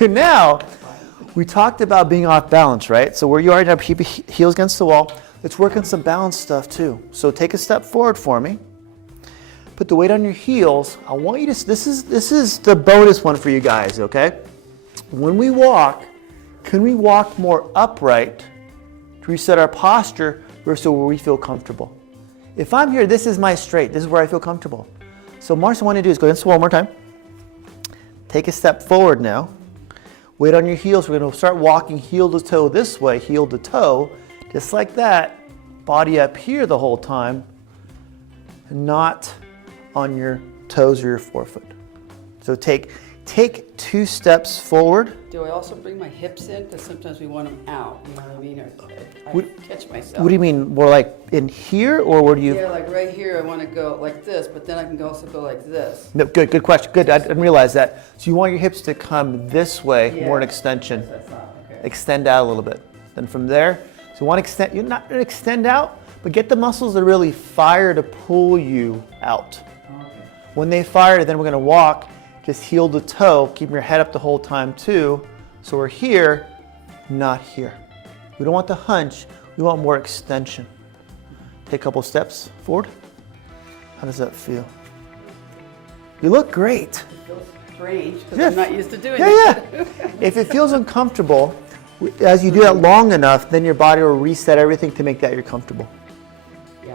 So now, we talked about being off balance, right? So where you are now, keep your heels against the wall. Let's work on some balance stuff too. So take a step forward for me. Put the weight on your heels. I want you to, this is the bonus one for you guys, okay? When we walk, can we walk more upright to reset our posture versus where we feel comfortable? If I'm here, this is my straight. This is where I feel comfortable. So Marcy, what I want you to do is go against the wall one more time. Take a step forward now. Weight on your heels. We're going to start walking heel to toe this way, heel to toe, just like that. Body up here the whole time, and not on your toes or your forefoot. So take 2 steps forward. Do I also bring my hips in? Because sometimes we want them out, you know what I mean? Or I catch myself. What do you mean? More like in here, or where do you? Yeah, like right here I want to go like this, but then I can also go like this. No, good question. Good, I didn't realize that. So you want your hips to come this way, more an extension. Yes, I thought, okay. Extend out a little bit. Then from there, so you want to extend, you're not going to extend out, but get the muscles to really fire to pull you out. Okay. When they fire, then we're going to walk just heel to toe, keeping your head up the whole time too. So we're here, not here. We don't want the hunch, we want more extension. Take a couple steps forward. How does that feel? You look great. It feels strange because Yeah. I'm not used to doing Yeah. it. If it feels uncomfortable, as you do that long enough, then your body will reset everything to make that you're comfortable.